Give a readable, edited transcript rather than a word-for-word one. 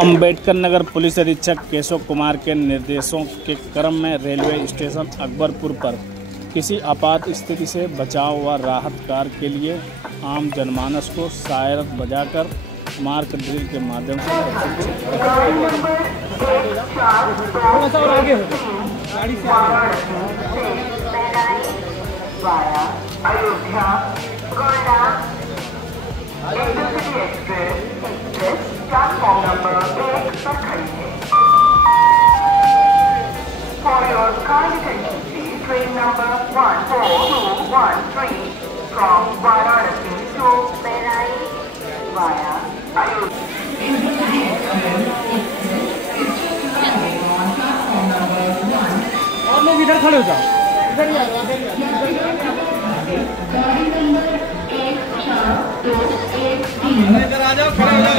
Ambedkar Nagar police अधीक्षक केशव कुमार के निर्देशों के क्रम में रेलवे स्टेशन अकबरपुर पर किसी आपात स्थिति से बचाव व राहत कार्य के लिए आम जनमानस को सायरन बजाकर मार्क ड्रिल के माध्यम से प्लेटफॉर्म नंबर 1 पर खड़ी है। For your kind attention please, train number 14213 from Varanasi to Berai via आप लोग इधर खड़े हो जाओ, इधर ही आ जाओ। गाड़ी नंबर 1421 इधर आ जाओ, खड़े हो जाओ।